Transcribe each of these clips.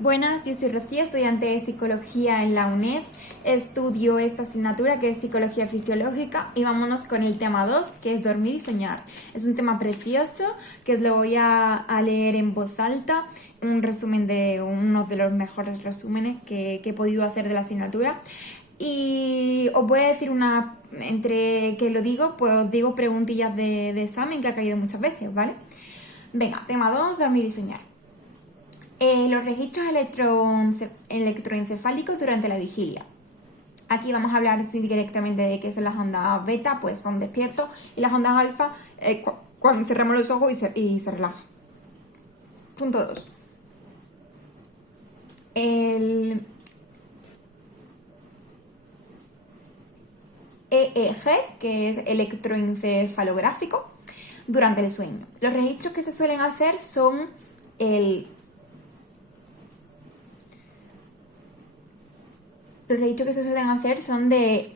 Buenas, yo soy Rocío, estudiante de Psicología en la UNED. Estudio esta asignatura que es Psicología Fisiológica y vámonos con el tema 2, que es dormir y soñar. Es un tema precioso que os lo voy a leer en voz alta, un resumen de uno de los mejores resúmenes que he podido hacer de la asignatura. Y os voy a decir entre que lo digo, pues os digo preguntillas de examen que ha caído muchas veces, ¿vale? Venga, tema 2, dormir y soñar. Los registros electroencefálicos durante la vigilia. Aquí vamos a hablar directamente de qué son las ondas beta, pues son despiertos, y las ondas alfa cuando cerramos los ojos y se relaja. Punto 2. El EEG, que es electroencefalográfico, durante el sueño. Los registros que se suelen hacer son de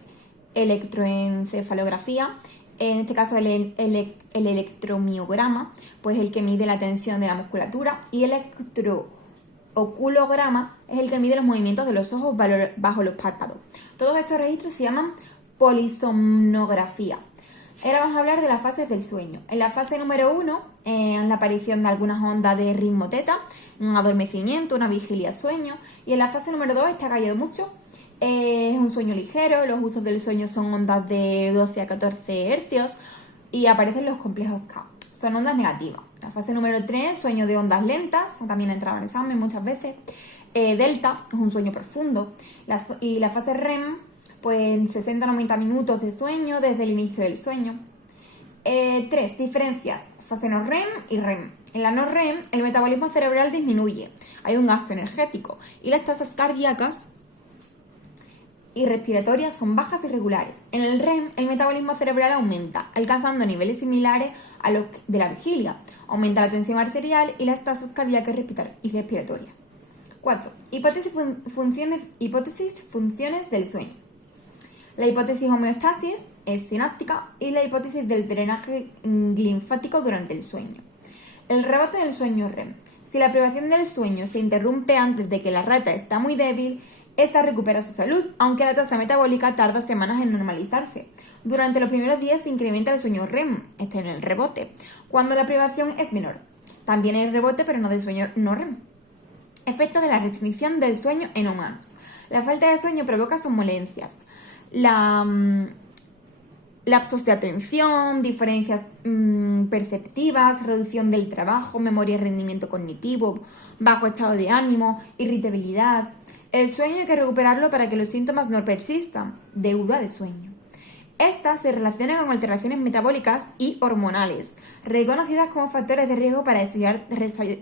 electroencefalografía, en este caso el electromiograma, pues el que mide la tensión de la musculatura, y el electrooculograma es el que mide los movimientos de los ojos bajo los párpados. Todos estos registros se llaman polisomnografía. Ahora vamos a hablar de las fases del sueño. En la fase número 1, en la aparición de algunas ondas de ritmo teta, un adormecimiento, una vigilia sueño, y en la fase número 2, esta ha caído mucho, es un sueño ligero, los usos del sueño son ondas de 12 a 14 hercios y aparecen los complejos K. Son ondas negativas. La fase número 3, sueño de ondas lentas, también ha entrado en examen muchas veces. Delta es un sueño profundo. Y la fase REM, pues 60 a 90 minutos de sueño desde el inicio del sueño. 3 diferencias, fase no REM y REM. En la no REM, el metabolismo cerebral disminuye, hay un gasto energético y las tasas cardíacas y respiratorias son bajas y regulares. En el REM, el metabolismo cerebral aumenta, alcanzando niveles similares a los de la vigilia. Aumenta la tensión arterial y las tasas cardíacas y respiratorias. 4. Hipótesis funciones del sueño. La hipótesis homeostasis es sináptica y la hipótesis del drenaje linfático durante el sueño. El rebote del sueño REM. Si la privación del sueño se interrumpe antes de que la rata está muy débil, esta recupera su salud, aunque la tasa metabólica tarda semanas en normalizarse. Durante los primeros días se incrementa el sueño REM, este en el rebote, cuando la privación es menor. También hay rebote, pero no de sueño no REM. Efectos de la restricción del sueño en humanos. La falta de sueño provoca somnolencias, lapsos de atención, diferencias perceptivas, reducción del trabajo, memoria y rendimiento cognitivo, bajo estado de ánimo, irritabilidad. El sueño hay que recuperarlo para que los síntomas no persistan. Deuda de sueño. Estas se relacionan con alteraciones metabólicas y hormonales, reconocidas como factores de riesgo para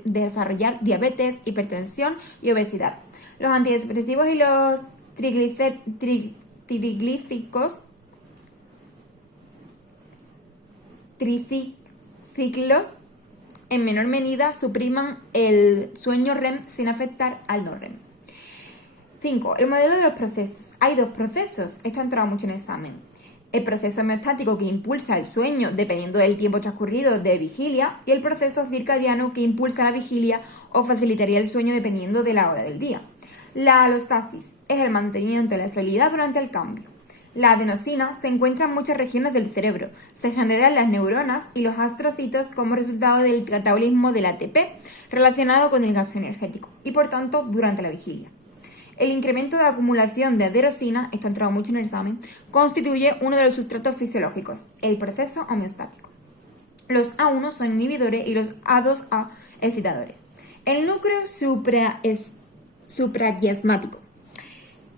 desarrollar diabetes, hipertensión y obesidad. Los antidepresivos y los triciclos en menor medida supriman el sueño REM sin afectar al no REM. 5. El modelo de los procesos. Hay dos procesos, esto ha entrado mucho en examen. El proceso homeostático que impulsa el sueño dependiendo del tiempo transcurrido de vigilia y el proceso circadiano que impulsa la vigilia o facilitaría el sueño dependiendo de la hora del día. La alostasis es el mantenimiento de la estabilidad durante el cambio. La adenosina se encuentra en muchas regiones del cerebro. Se generan las neuronas y los astrocitos como resultado del catabolismo del ATP relacionado con el gasto energético y por tanto durante la vigilia. El incremento de acumulación de adenosina, esto ha entrado mucho en el examen, constituye uno de los sustratos fisiológicos, el proceso homeostático. Los A1 son inhibidores y los A2A excitadores. El núcleo supraquiasmático.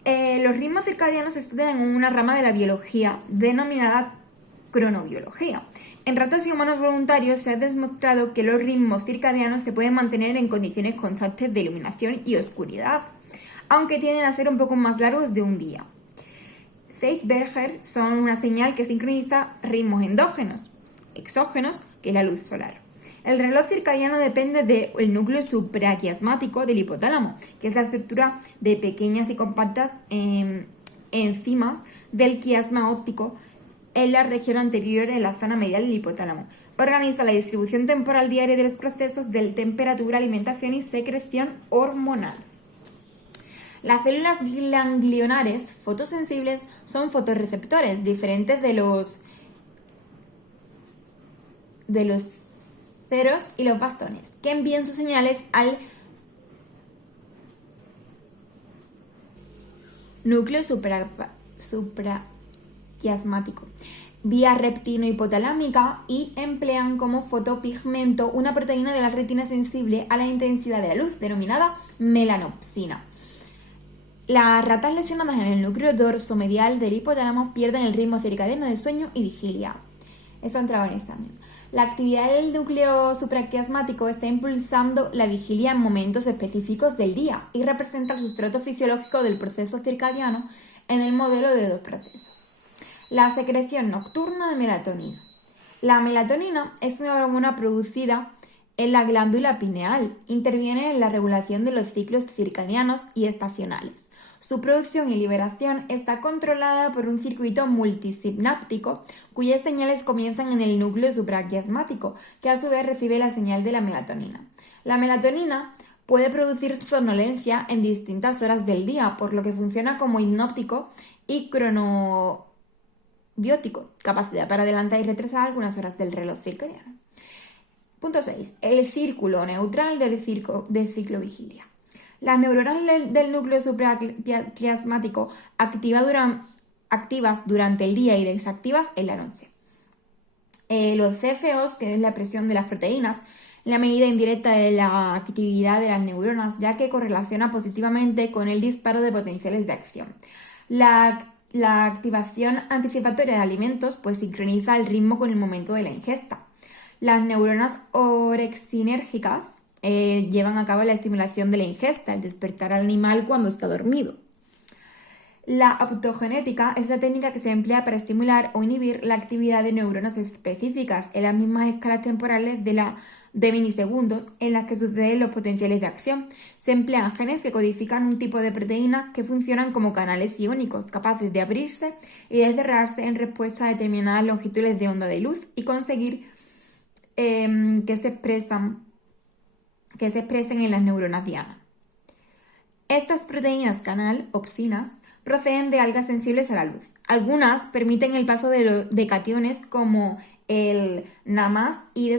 Los ritmos circadianos se estudian en una rama de la biología denominada cronobiología. En ratas y humanos voluntarios se ha demostrado que los ritmos circadianos se pueden mantener en condiciones constantes de iluminación y oscuridad, aunque tienden a ser un poco más largos de un día. Zeitberger son una señal que sincroniza ritmos endógenos, exógenos, que es la luz solar. El reloj circadiano depende del núcleo supraquiasmático del hipotálamo, que es la estructura de pequeñas y compactas enzimas del quiasma óptico en la región anterior en la zona medial del hipotálamo. Organiza la distribución temporal diaria de los procesos de temperatura, alimentación y secreción hormonal. Las células ganglionares fotosensibles son fotorreceptores diferentes de los ceros y los bastones, que envían sus señales al núcleo supraquiasmático vía reptino-hipotalámica y emplean como fotopigmento una proteína de la retina sensible a la intensidad de la luz, denominada melanopsina. Las ratas lesionadas en el núcleo dorsomedial del hipotálamo pierden el ritmo circadiano de sueño y vigilia. Eso ha entrado en examen. La actividad del núcleo supraquiasmático está impulsando la vigilia en momentos específicos del día y representa el sustrato fisiológico del proceso circadiano en el modelo de dos procesos. La secreción nocturna de melatonina. La melatonina es una hormona producida en la glándula pineal. Interviene en la regulación de los ciclos circadianos y estacionales. Su producción y liberación está controlada por un circuito multisináptico cuyas señales comienzan en el núcleo supraquiasmático, que a su vez recibe la señal de la melatonina. La melatonina puede producir somnolencia en distintas horas del día, por lo que funciona como hipnótico y cronobiótico, capacidad para adelantar y retrasar algunas horas del reloj circadiano. Punto 6. El círculo neutral del ciclo vigilia. Las neuronas del núcleo supraquiasmático activas durante el día y desactivas en la noche. Los CFOs, que es la expresión de las proteínas, la medida indirecta de la actividad de las neuronas, ya que correlaciona positivamente con el disparo de potenciales de acción. La activación anticipatoria de alimentos pues sincroniza el ritmo con el momento de la ingesta. Las neuronas orexinérgicas llevan a cabo la estimulación de la ingesta, el despertar al animal cuando está dormido. La optogenética es la técnica que se emplea para estimular o inhibir la actividad de neuronas específicas en las mismas escalas temporales de milisegundos en las que suceden los potenciales de acción. Se emplean genes que codifican un tipo de proteínas que funcionan como canales iónicos, capaces de abrirse y de cerrarse en respuesta a determinadas longitudes de onda de luz y conseguir que se expresen en las neuronas diana. Estas proteínas canal, opsinas, proceden de algas sensibles a la luz. Algunas permiten el paso de cationes como el NAMAS y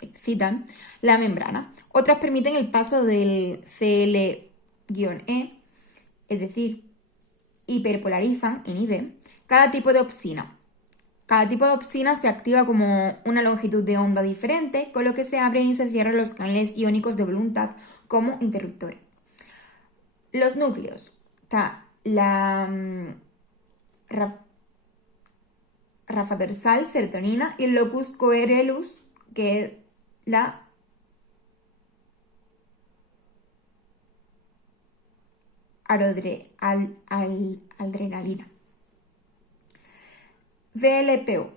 excitan la membrana. Otras permiten el paso del Cl-E, es decir, hiperpolarizan, inhiben, cada tipo de opsina. Cada tipo de opsina se activa como una longitud de onda diferente, con lo que se abren y se cierran los canales iónicos de voluntad como interruptores. Los núcleos. Está la rafa dorsal, serotonina, y el locus coeruleus, que es la adrenalina. VLPO.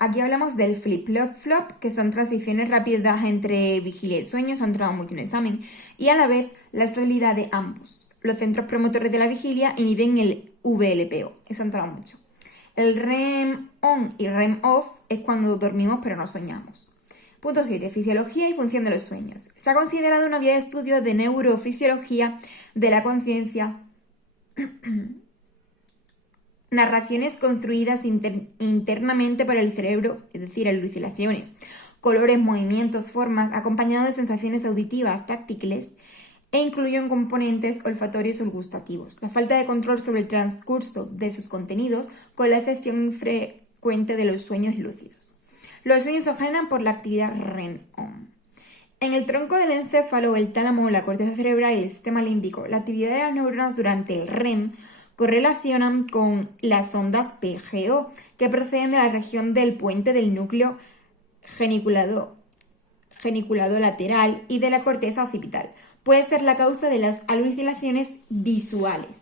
Aquí hablamos del flip-flop, que son transiciones rápidas entre vigilia y sueño, se han entrado mucho en el examen, y a la vez la estabilidad de ambos. Los centros promotores de la vigilia inhiben el VLPO, eso ha entrado mucho. El REM on y REM off es cuando dormimos pero no soñamos. Punto 7. Fisiología y función de los sueños. Se ha considerado una vía de estudio de neurofisiología de la conciencia. Narraciones construidas internamente por el cerebro, es decir, alucinaciones, colores, movimientos, formas, acompañados de sensaciones auditivas, táctiles, e incluyen componentes olfatorios o gustativos. La falta de control sobre el transcurso de sus contenidos, con la excepción frecuente de los sueños lúcidos. Los sueños se generan por la actividad REM-ON. En el tronco del encéfalo, el tálamo, la corteza cerebral y el sistema límbico, la actividad de las neuronas durante el REM correlacionan con las ondas PGO, que proceden de la región del puente del núcleo geniculado lateral y de la corteza occipital. Puede ser la causa de las alucinaciones visuales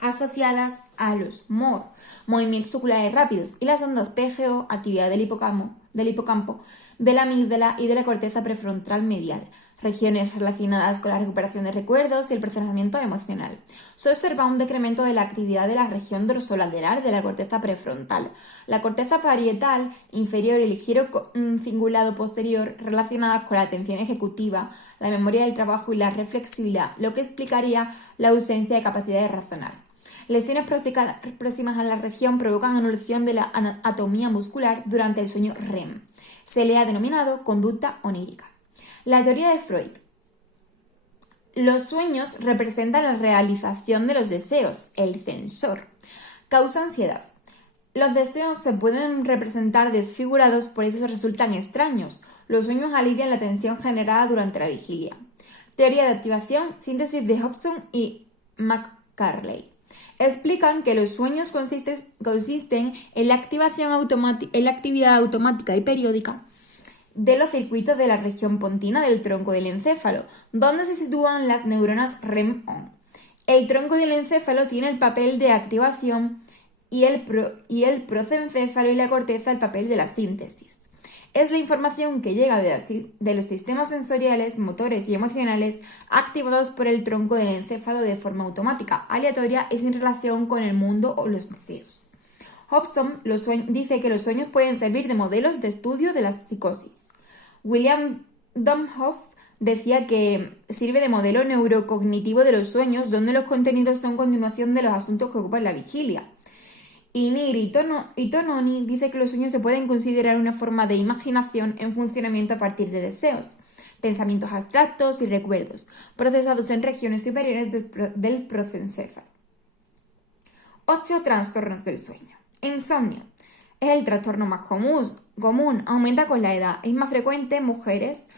asociadas a los MOR, movimientos oculares rápidos, y las ondas PGO, actividad del hipocampo, de la amígdala y de la corteza prefrontal medial. regiones relacionadas con la recuperación de recuerdos y el procesamiento emocional. Se observa un decremento de la actividad de la región dorsolateral de la corteza prefrontal, la corteza parietal inferior y el giro cingulado posterior relacionadas con la atención ejecutiva, la memoria del trabajo y la reflexividad, lo que explicaría la ausencia de capacidad de razonar. Lesiones próximas a la región provocan anulación de la anatomía muscular durante el sueño REM. Se le ha denominado conducta onírica. La teoría de Freud. Los sueños representan la realización de los deseos, el censor. Causa ansiedad. Los deseos se pueden representar desfigurados, por eso resultan extraños. Los sueños alivian la tensión generada durante la vigilia. Teoría de activación, síntesis de Hobson y McCarley. Explican que los sueños consisten en la actividad automática y periódica de los circuitos de la región pontina del tronco del encéfalo, donde se sitúan las neuronas REM-ON. El tronco del encéfalo tiene el papel de activación y el procencéfalo y la corteza el papel de la síntesis. Es la información que llega de los sistemas sensoriales, motores y emocionales activados por el tronco del encéfalo de forma automática, aleatoria y sin relación con el mundo o los deseos. Hobson dice que los sueños pueden servir de modelos de estudio de la psicosis. William Domhoff decía que sirve de modelo neurocognitivo de los sueños, donde los contenidos son continuación de los asuntos que ocupan la vigilia. Y Nir y Tononi dice que los sueños se pueden considerar una forma de imaginación en funcionamiento a partir de deseos, pensamientos abstractos y recuerdos, procesados en regiones superiores del procencéfalo. 8 trastornos del sueño. Insomnio. Es el trastorno más común, aumenta con la edad, es más frecuente en mujeres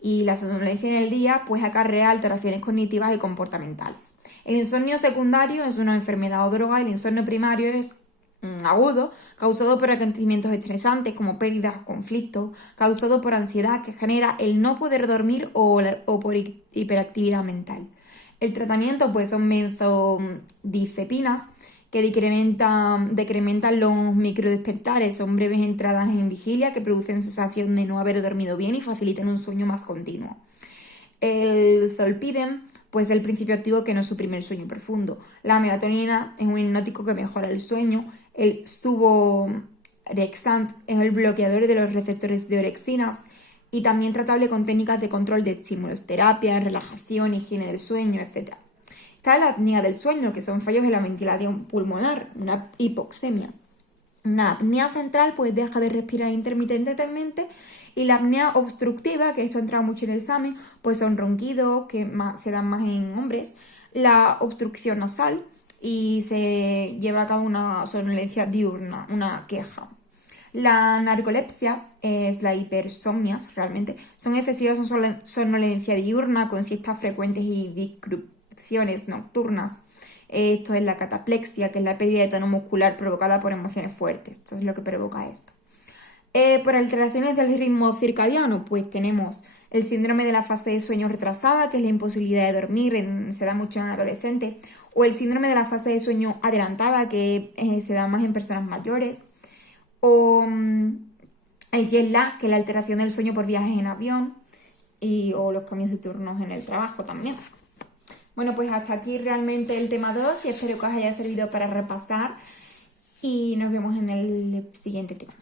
y la somnolencia en el día pues acarrea alteraciones cognitivas y comportamentales. El insomnio secundario es una enfermedad o droga, el insomnio primario es agudo, causado por acontecimientos estresantes como pérdidas o conflictos, causado por ansiedad que genera el no poder dormir o por hiperactividad mental. El tratamiento pues son benzodiazepinas que decrementan los microdespertares, son breves entradas en vigilia que producen sensación de no haber dormido bien y facilitan un sueño más continuo. El zolpidem pues es el principio activo que no suprime el sueño profundo. La melatonina es un hipnótico que mejora el sueño. El suvorexant es el bloqueador de los receptores de orexinas y también tratable con técnicas de control de estímulos, terapia, relajación, higiene del sueño, etc. Está la apnea del sueño, que son fallos en la ventilación pulmonar, una hipoxemia. Una apnea central pues deja de respirar intermitentemente, y la apnea obstructiva, que esto entra mucho en el examen, pues son ronquidos que se dan más en hombres, la obstrucción nasal y se lleva a cabo una somnolencia diurna, una queja. La narcolepsia es la hipersomnia, realmente. Son excesivas somnolencia diurna con siestas frecuentes y disrupciones nocturnas. Esto es la cataplexia, que es la pérdida de tono muscular provocada por emociones fuertes. Esto es lo que provoca esto. Por alteraciones del ritmo circadiano, pues tenemos el síndrome de la fase de sueño retrasada, que es la imposibilidad de dormir, se da mucho en adolescentes, o el síndrome de la fase de sueño adelantada, que se da más en personas mayores, o el jet lag, que es la alteración del sueño por viajes en avión, o los cambios de turnos en el trabajo también. Bueno, pues hasta aquí realmente el tema 2 y espero que os haya servido para repasar y nos vemos en el siguiente tema.